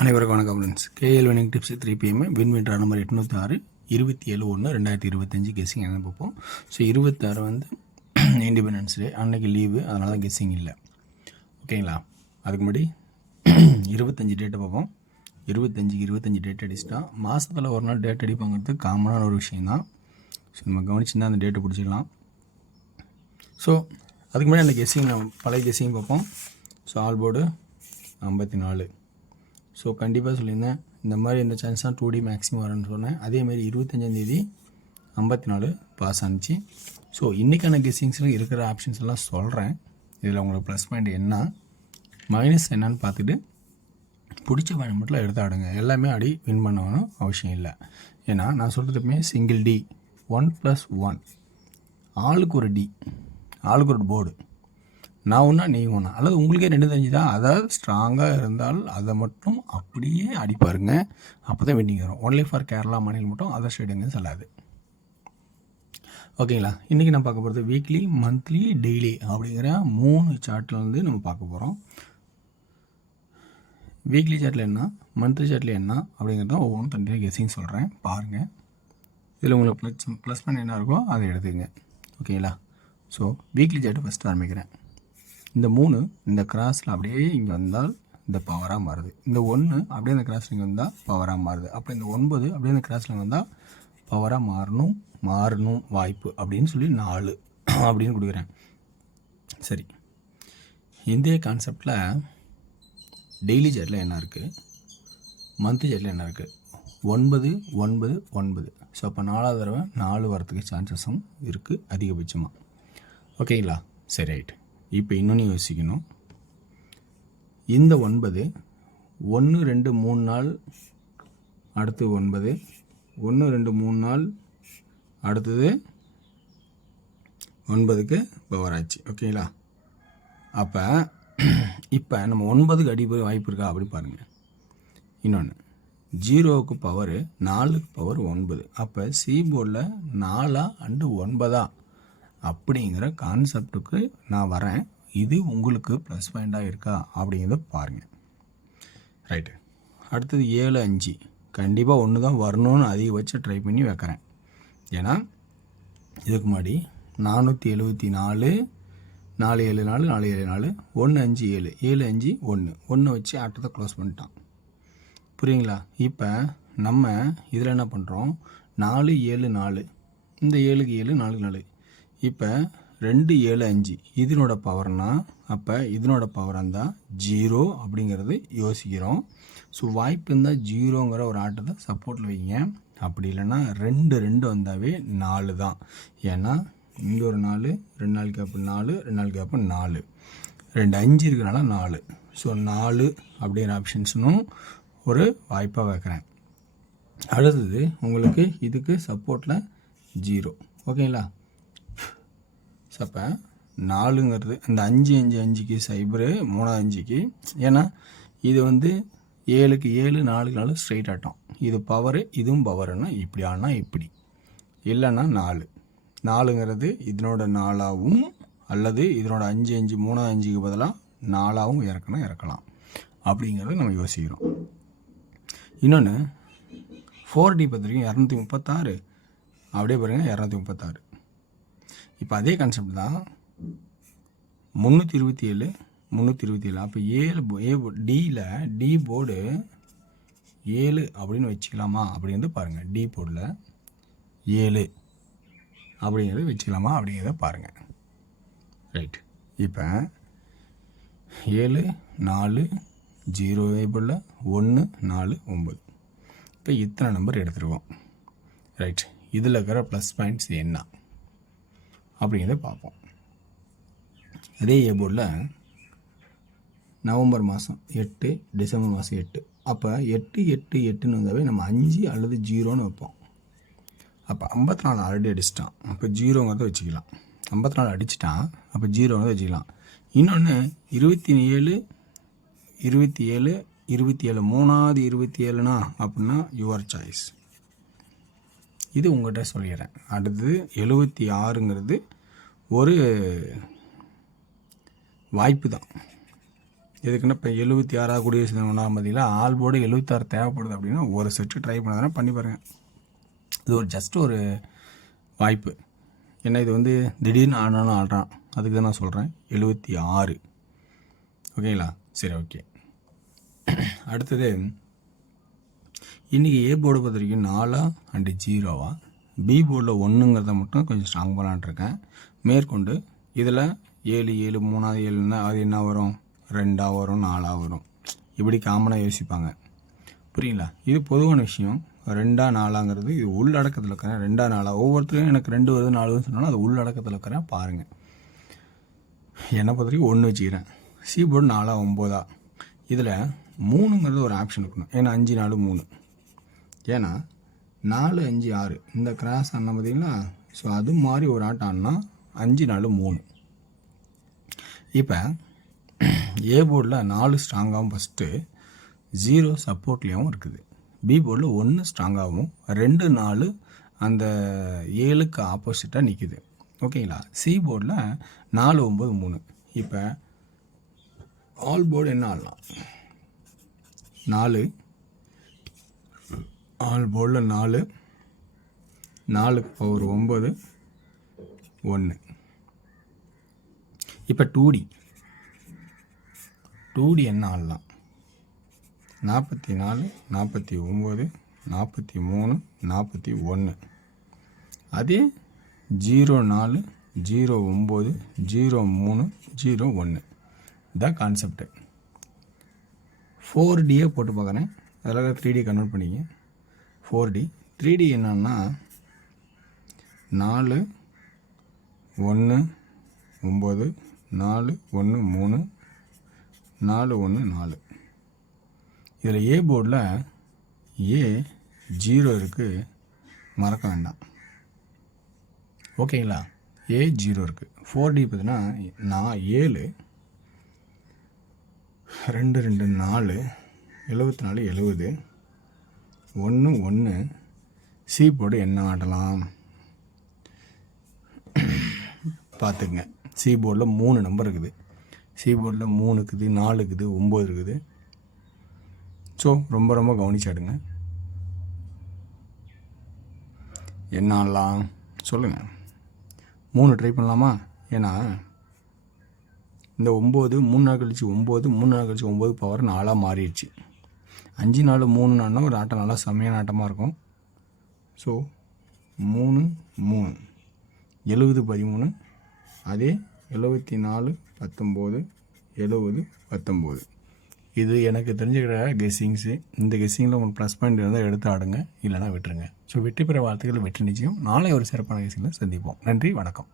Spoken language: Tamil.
அனைவருக்கும் வணக்கம் friends. KL winning tips 3 PM win number 806 27/1/2025 guessing என்ன பார்ப்போம். ஸோ 26 வந்து இண்டிபெண்டன்ஸ் டே, அன்றைக்கி லீவு, அதனால தான் கெஸ்ஸிங் இல்லை. ஓகேங்களா? அதுக்கு முன்னாடி 25 டேட்டை பார்ப்போம். 25 டேட் அடிச்சிட்டா மாதத்தில் ஒரு நாள் டேட் அடிப்பாங்கிறது காமனான ஒரு விஷயந்தான். ஸோ நம்ம கவனிச்சுன்னா அந்த டேட்டை பிடிச்சிக்கலாம். ஸோ அதுக்கு முன்னாடி அந்த கெஸ்ஸிங் பழைய கெஸ்ஸிங் பார்ப்போம். So all board 54. ஸோ கண்டிப்பாக சொல்லியிருந்தேன் இந்த மாதிரி இந்த சான்ஸ் தான் 2D மேக்ஸிமம் வரும்னு சொன்னேன். அதேமாதிரி 25 54 பாஸ் ஆனிச்சு. ஸோ இன்றைக்கான கெஸ்ஸிங்ஸில் இருக்கிற ஆப்ஷன்ஸ் எல்லாம் சொல்கிறேன். இதில் உங்களுக்கு ப்ளஸ் பாயிண்ட் என்ன மைனஸ் என்னன்னு பார்த்துட்டு பிடிச்ச பாயிண்ட் மட்டும் எடுத்து ஆடுங்க. எல்லாமே ஆடி வின் பண்ணணும் அவசியம் இல்லை. ஏன்னா நான் சொல்கிறதுமே சிங்கிள் டி 1+1 ஆளுக்கு ஒரு டி, ஆளுக்கு ஒரு போர்டு, நான் ஒன்றா நீ ஒன்றா, அல்லது உங்களுக்கே 2 தெரிஞ்சுதா, அதாவது ஸ்ட்ராங்காக இருந்தால் அதை மட்டும் அப்படியே அடிப்பாருங்க. அப்போ தான் வின்னிங் வரும். ஒன்லி ஃபார் கேரளா மாநிலம் மட்டும் அதர் ஸ்டேட்டுங்க சொல்லாது. ஓகேங்களா? இன்றைக்கி நான் பார்க்க போகிறது வீக்லி, மந்த்லி, டெய்லி அப்படிங்கிற 3 சார்ட்டில் வந்து நம்ம பார்க்க போகிறோம். வீக்லி சார்ட்டில் என்ன, மந்த்லி சார்ட்டில் என்ன அப்படிங்கிறத ஒவ்வொன்றும் தனியாக கெஸ்ஸிங் சொல்கிறேன், பாருங்கள். இதில் உங்களுக்கு ப்ளஸ் பண்ண என்ன இருக்கோ அதை எடுத்துக்கங்க. ஓகேங்களா? ஸோ வீக்லி சார்ட்டு ஃபஸ்ட்டு ஆரம்பிக்கிறேன். இந்த 3 இந்த கிராஸில் அப்படியே இங்கே வந்தால் இந்த பவராக மாறுது. இந்த 1 அப்படியே இந்த கிராஸில் இங்கே வந்தால் பவராக மாறுது. அப்போ இந்த 9 அப்படியே இந்த கிராஸில் வந்தால் பவராக மாறணும் வாய்ப்பு அப்படின்னு சொல்லி 4 அப்படின்னு கொடுக்குறேன். சரி, இந்த கான்செப்டில் டெய்லி சார்ட்டில் என்ன இருக்குது, மந்த்லி சார்ட்டில் என்ன இருக்குது, 9 9 9. ஸோ அப்போ 4வது தடவை 4 வரத்துக்கு சான்சஸும் இருக்குது அதிகபட்சமாக. ஓகேங்களா? சரி, ரைட். இப்போ இன்னொன்று யோசிக்கணும். இந்த 9 1 2 3 நாள் அடுத்து 9 1 2 3 நாள் அடுத்தது 9க்கு பவர் ஆச்சு. ஓகேங்களா? அப்போ இப்போ நம்ம 9க்கு அடிப்படை வாய்ப்பு இருக்கா அப்படி பாருங்கள். இன்னொன்று 0க்கு பவர் 4க்கு பவர் 9. அப்போ சி போர்டில் 4 அண்டு 9 அப்படிங்கிற கான்செப்டுக்கு நான் வரேன். இது உங்களுக்கு ப்ளஸ் பாயிண்ட்டாக இருக்கா அப்படிங்கிறத பாருங்கள். ரைட்டு. அடுத்தது 7 5 கண்டிப்பாக 1 தான் வரணும்னு அதிகபட்சம் ட்ரை பண்ணி வைக்கிறேன். ஏன்னா இதுக்கு முன்னாடி 474 474 474 1 5 7 7 5 1 வச்சு ஆட்டத்தை க்ளோஸ் பண்ணிட்டான். புரியுங்களா? இப்போ நம்ம இதில் என்ன பண்ணுறோம், 4 7 4 இந்த 7க்கு 7 4க்கு 4. இப்போ 2 7 5 இதனோட பவர்னா அப்போ இதனோட பவர் இருந்தால் 0 அப்படிங்கிறது யோசிக்கிறோம். ஸோ வாய்ப்பு இருந்தால் 0ங்கிற ஒரு ஆட்டத்தை சப்போர்ட்டில் வைங்க. அப்படி இல்லைன்னா 2 2 வந்தாவே 4 தான். ஏன்னா இங்கே ஒரு 4 2 நாள் கேப்பு 4 2 நாள் கேப்பு 4 2 5 இருக்கிறனால 4. ஸோ 4 அப்படிங்கிற ஆப்ஷன்ஸும் ஒரு வாய்ப்பாக வைக்கிறேன். அடுத்தது உங்களுக்கு இதுக்கு சப்போர்ட்டில் 0. ஓகேங்களா? ஸோ அப்போ 4ங்கிறது இந்த 5 5 5க்கு சைபரு 3 5க்கு, ஏன்னா இது வந்து 7க்கு 7 4க்கு 4 ஸ்ட்ரைட் ஆட்டம். இது பவரு, இதுவும் பவருன்னா இப்படி ஆனால் இப்படி இல்லைன்னா 4ங்கிறது இதனோட 4ஆகவும் அல்லது இதனோட 5 5 3 5க்கு பதிலாக 4ஆகவும் இறக்கலாம் அப்படிங்கிறத நம்ம யோசிக்கிறோம். இன்னொன்று 4D பார்த்துருக்கீங்க 236 அப்படியே பாருங்கள் 236. இப்போ அதே கான்செப்ட் தான் 327. அப்போ 7 டியில் டி போர்டு 7 அப்படின்னு வச்சுக்கலாமா அப்படின்னு பாருங்கள். டி போர்டில் 7 அப்படிங்கிறத வச்சுக்கலாமா அப்படிங்கிறத பாருங்கள். ரைட். இப்போ 7 4 0 போர்டில் 1 4 9. இப்போ இத்தனை நம்பர் எடுத்துருவோம். ரைட். இதில் இருக்கிற ப்ளஸ் பாயிண்ட்ஸ் என்ன அப்படிங்கிறத பார்ப்போம். அதே ஏ போர்டில் நவம்பர் மாதம் 8 டிசம்பர் மாதம் 8. அப்போ 8 8 8ன்னு வந்தாவே நம்ம 5 அல்லது 0ன்னு வைப்போம். அப்போ 54 ஆல்ரெடி அடிச்சிட்டான். அப்போ 0ங்கிறத வச்சுக்கலாம். 54 அடிச்சிட்டான். அப்போ 0ங்கிறத வச்சுக்கலாம். இன்னொன்று 27 27 27 3வது 27னா அப்படின்னா யுவர் சாய்ஸ். இது உங்கள்கிட்ட சொல்லிடுறேன். அடுத்தது 76ங்கிறது ஒரு வாய்ப்பு தான். எதுக்குன்னா இப்போ 76 குடியரசு தினம் ஒன்றாம் தேதியில் ஆல் போர்டு 76 தேவைப்படுது அப்படின்னா ஒரு செட்டு ட்ரை பண்ணாதானே பண்ணி பாருங்கள். இது ஒரு ஜஸ்ட் ஒரு வாய்ப்பு. ஏன்னா இது வந்து திடீர்னு ஆனாலும் ஆடுறான், அதுக்கு தான் நான் சொல்கிறேன். 76 ஓகேங்களா? சரி, ஓகே. அடுத்தது இன்றைக்கி ஏ போர்டு பொறுத்த வரைக்கும் 4 அண்டு 0, பி போர்டில் 1ங்கிறத மட்டும் கொஞ்சம் ஸ்ட்ராங் பண்ணலான்ட்ருக்கேன். மேற்கொண்டு இதில் 7 7 3 7ன்னா அது என்ன வரும், 2 வரும், 4 வரும். இப்படி காமனாக யோசிப்பாங்க, புரியுங்களா? இது பொதுவான விஷயம். 2 4ங்கிறது இது உள்ளடக்கத்தில் இருக்கிறேன். 2 4 ஒவ்வொருத்தரும் எனக்கு 2 வருது 4 வருதுன்னு சொன்னாலும் அது உள்ளடக்கத்தில் இருக்கிறேன். பாருங்கள், என்னை பொறுத்த வரைக்கும் 1 வச்சுக்கிறேன். C board 4 9. இதில் 3ங்கிறது ஒரு ஆப்ஷன் இருக்கணும். ஏன்னா 5 4 3. ஏன்னா 4 5 6 இந்த கிராஸ் ஆன பார்த்தீங்களா? ஸோ அது மாதிரி ஒரு ஆட்டம் ஆடினா 5 4 3. இப்போ ஏ போர்டில் 4 ஸ்ட்ராங்காகவும் ஃபஸ்ட்டு 0 சப்போர்ட்லேயும் இருக்குது. பி போர்டில் 1 ஸ்ட்ராங்காகவும் 2 4 அந்த 7க்கு ஆப்போசிட்டாக நிற்குது. ஓகேங்களா? சி போர்டில் 4 9 3. இப்போ ஆல் போர்டு என்ன ஆடலாம்? 4 ஆல் போர்டில் 4 4க்கு பவர் 9 1. இப்போ 2D என்ன ஆடலாம்? 44 49 43 41. அதே 04 09 03 01 இதான் கான்செப்டு. 4Dயே போட்டு பார்க்குறேன். அதில் 3D கன்வெர்ட் பண்ணிங்க. 4D 3D என்னன்னா 4 1 9 4 1 3 4 1 4. இதில் ஏ போர்டில் ஏ 0 இருக்குது, மறக்க வேண்டாம். ஓகேங்களா? ஏ 0 இருக்குது. 4D பார்த்தீங்கன்னா நான் 7 2 2 4 74 70 1 1. சி போர்டு என்ன ஆடலாம் பார்த்துக்குங்க. சி போர்டில் 3 நம்பர் இருக்குது. சி போர்டில் 3 இருக்குது, 4 இருக்குது, 9 இருக்குது. ஸோ ரொம்ப ரொம்ப கவனிச்சாடுங்க. என்ன ஆடலாம் சொல்லுங்கள். 3 ட்ரை பண்ணலாமா? ஏன்னா இந்த 9 3 நாள் கழிச்சு 9 3 நாள் கழிச்சு 9 பவர் 4 மாறிடுச்சு. 5 4 3 நாள்னா ஒரு ஆட்டம் நல்லா செம்மையான ஆட்டமாக இருக்கும். ஸோ 3 3 70 13. அதே 74 19 70 19. இது எனக்கு தெரிஞ்சுக்கிற கெஸ்ஸிங்ஸு. இந்த கெஸ்ஸிங்கில் உங்களுக்கு ப்ளஸ் பாயிண்ட் இருந்தால் எடுத்து ஆடுங்க, இல்லைனா விட்டுருங்க. ஸோ வெற்றி பெற வாழ்த்துக்கள், வெற்றி நிச்சயம். நாளை ஒரு சிறப்பான கெஸ்ஸிங்கில் சந்திப்போம். நன்றி, வணக்கம்.